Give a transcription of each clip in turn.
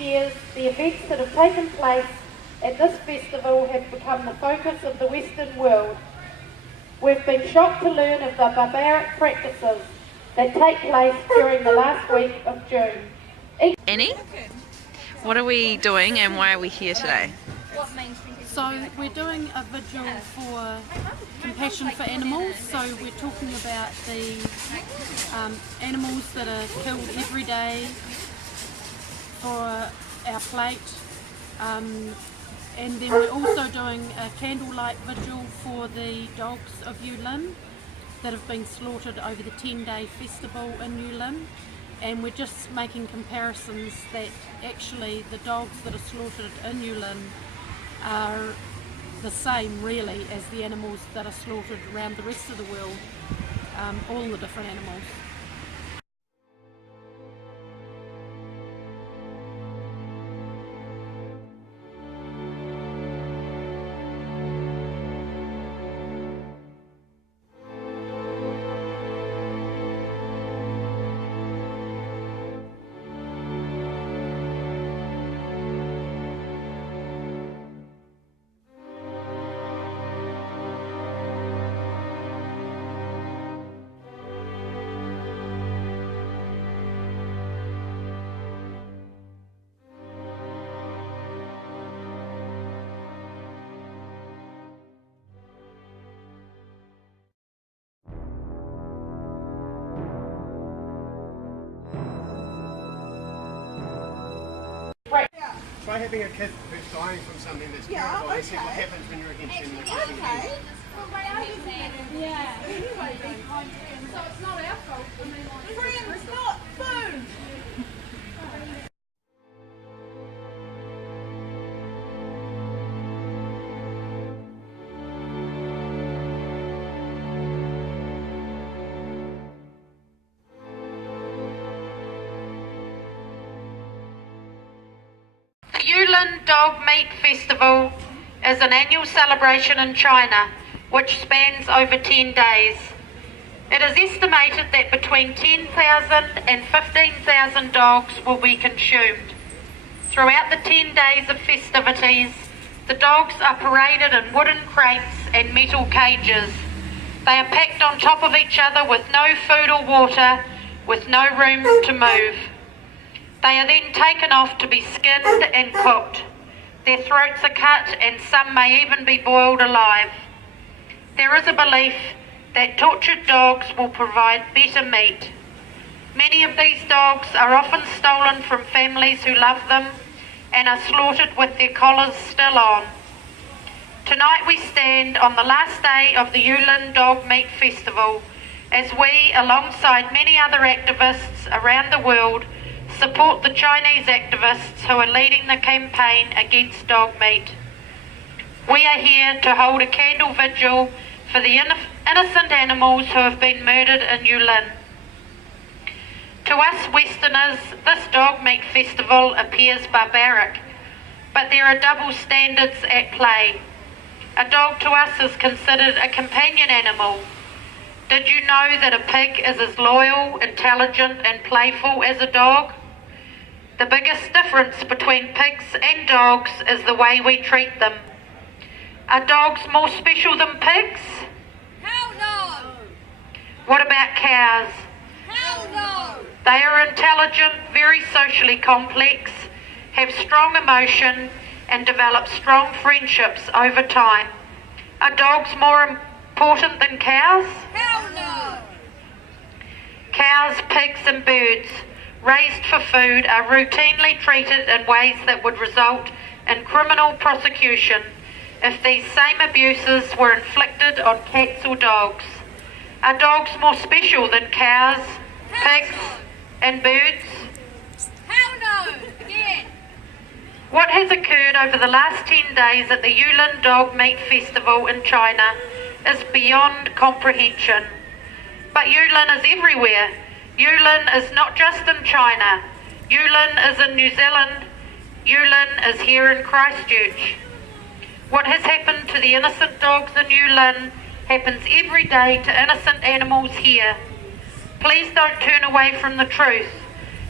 years, the events that have taken place at this festival have become the focus of the Western world. We've been shocked to learn of the barbaric practices that take place during the last week of June. Annie, what are we doing and why are we here today? So we're doing a vigil for compassion for animals. So we're talking about the animals that are killed every day for our plate. And then we're also doing a candlelight vigil for the dogs of Yulin that have been slaughtered over the 10-day festival in Yulin. And we're just making comparisons that actually the dogs that are slaughtered in Yulin are the same really as the animals that are slaughtered around the rest of the world, all the different animals. Try having a kid who's dying from something that's terrible and see what happens when you're against them. Okay. Yeah. So it's not our fault. Friends, not food. The Yulin Dog Meat Festival is an annual celebration in China which spans over 10 days. It is estimated that between 10,000 and 15,000 dogs will be consumed. Throughout the 10 days of festivities, the dogs are paraded in wooden crates and metal cages. They are packed on top of each other with no food or water, with no room to move. They are then taken off to be skinned and cooked. Their throats are cut and some may even be boiled alive. There is a belief that tortured dogs will provide better meat. Many of these dogs are often stolen from families who love them and are slaughtered with their collars still on. Tonight we stand on the last day of the Yulin Dog Meat Festival as we, alongside many other activists around the world, support the Chinese activists who are leading the campaign against dog meat. We are here to hold a candle vigil for the innocent animals who have been murdered in Yulin. To us Westerners, this dog meat festival appears barbaric, but there are double standards at play. A dog to us is considered a companion animal. Did you know that a pig is as loyal, intelligent and playful as a dog? The biggest difference between pigs and dogs is the way we treat them. Are dogs more special than pigs? Hell no! What about cows? Hell no! They are intelligent, very socially complex, have strong emotion and develop strong friendships over time. Are dogs more important than cows? Hell no! Cows, pigs and birds raised for food are routinely treated in ways that would result in criminal prosecution if these same abuses were inflicted on cats or dogs. Are dogs more special than cows, pigs and birds? Hell no! Again! What has occurred over the last 10 days at the Yulin Dog Meat Festival in China is beyond comprehension. But Yulin is everywhere. Yulin is not just in China. Yulin is in New Zealand. Yulin is here in Christchurch. What has happened to the innocent dogs in Yulin happens every day to innocent animals here. Please don't turn away from the truth.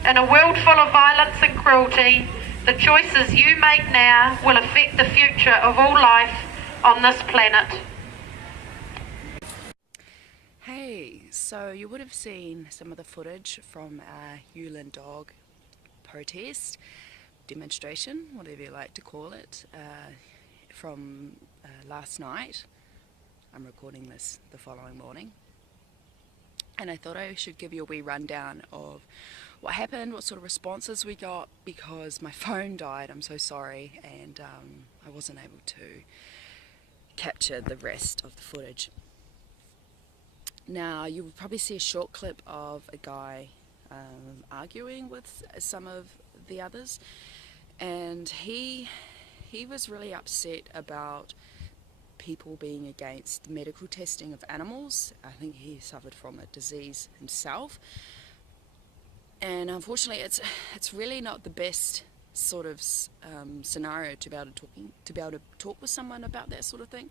In a world full of violence and cruelty, The choices you make now will affect the future of all life on this planet. Hey, so you would have seen some of the footage from our Yulin dog protest, demonstration, whatever you like to call it, from last night. I'm recording this the following morning. And I thought I should give you a wee rundown of what happened, what sort of responses we got, because my phone died, I'm so sorry, and I wasn't able to capture the rest of the footage. Now, you will probably see a short clip of a guy arguing with some of the others, and he was really upset about people being against medical testing of animals. I think he suffered from a disease himself, and unfortunately it's really not the best sort of scenario to be able to talk with someone about that sort of thing.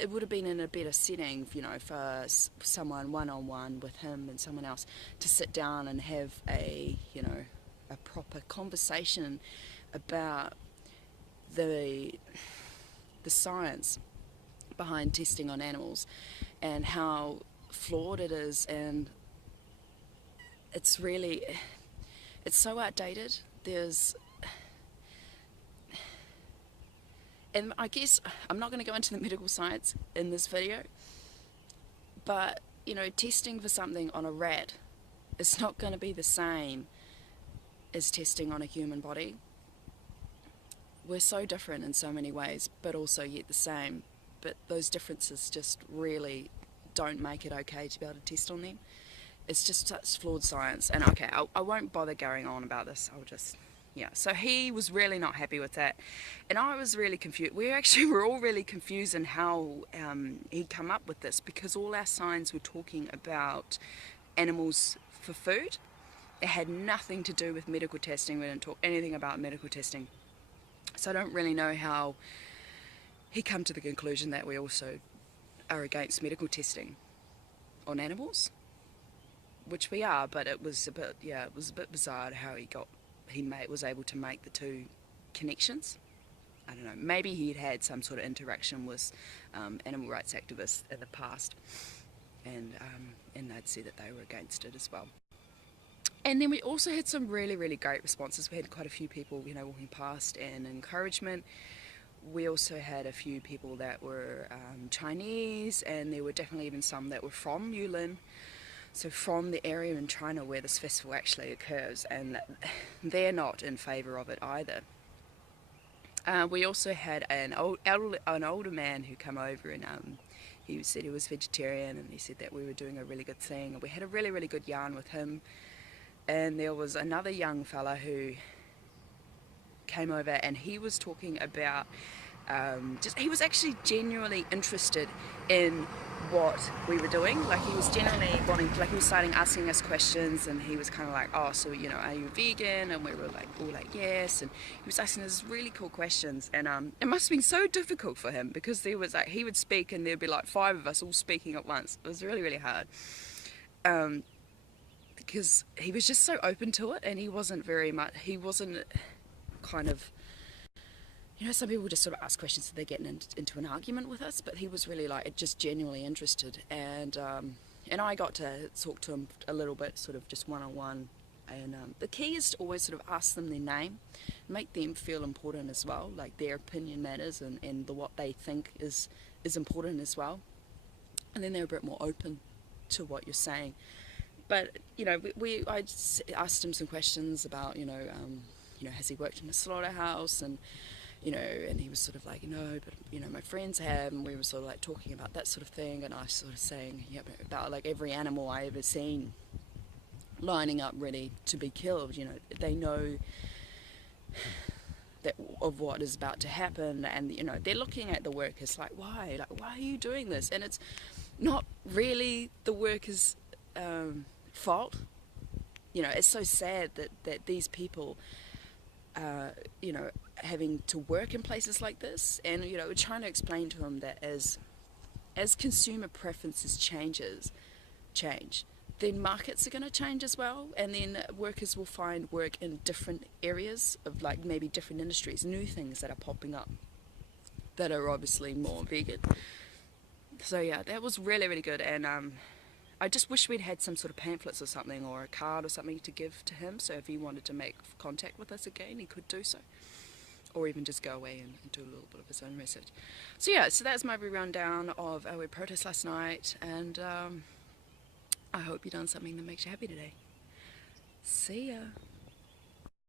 It would have been in a better setting, you know, for someone one-on-one with him and someone else to sit down and have a proper conversation about the science behind testing on animals and how flawed it is, and it's so outdated. And I guess I'm not going to go into the medical science in this video, but you know, testing for something on a rat is not going to be the same as testing on a human body. We're so different in so many ways, but also yet the same. But those differences just really don't make it okay to be able to test on them. It's just such flawed science. And okay, I won't bother going on about this. I'll just... yeah, so he was really not happy with that, and I was really confused. We were all really confused in how he'd come up with this, because all our signs were talking about animals for food. It had nothing to do with medical testing. We didn't talk anything about medical testing. So I don't really know how he come to the conclusion that we also are against medical testing on animals, which we are, but it was a bit bizarre how he was able to make the two connections. I don't know, maybe he'd had some sort of interaction with animal rights activists in the past, and they'd said that they were against it as well. And then we also had some really, really great responses. We had quite a few people, you know, walking past and encouragement. We also had a few people that were Chinese, and there were definitely even some that were from Yulin, so from the area in China where this festival actually occurs, and they're not in favour of it either. We also had an older man who came over, and he said he was vegetarian, and he said that we were doing a really good thing, and we had a really, really good yarn with him. And there was another young fella who came over, and he was talking about he was actually genuinely interested in what we were doing. Like, he was genuinely wanting, like, he was starting asking us questions, and he was kind of like, oh, so, you know, are you vegan? And we were like, all like, yes. And he was asking us really cool questions, and it must have been so difficult for him, because there was like, he would speak and there'd be like 5 of us all speaking at once. It was really, really hard. Because he was just so open to it, and he wasn't kind of, you know, some people just sort of ask questions so they're getting into an argument with us, but he was really like just genuinely interested, and I got to talk to him a little bit, sort of just one-on-one, and the key is to always sort of ask them their name, make them feel important as well, like their opinion matters, and what they think is important as well, and then they're a bit more open to what you're saying. But, you know, I asked him some questions about, you know, has he worked in a slaughterhouse, and, you know, and he was sort of like, no, but, you know, my friends have, and we were sort of like talking about that sort of thing, and I was sort of saying, yeah, about like every animal I ever seen lining up ready to be killed, you know, they know that of what is about to happen, and, you know, they're looking at the workers like, why are you doing this? And it's not really the workers' fault. You know, it's so sad that these people you know, having to work in places like this, and, you know, we're trying to explain to them that as consumer preferences change, then markets are going to change as well, and then workers will find work in different areas of like maybe different industries, new things that are popping up that are obviously more vegan. So yeah, that was really, really good, and I just wish we'd had some sort of pamphlets or something, or a card or something to give to him, so if he wanted to make contact with us again, he could do so. Or even just go away and do a little bit of his own research. So yeah, so that's my rundown of our protest last night, and I hope you've done something that makes you happy today. See ya.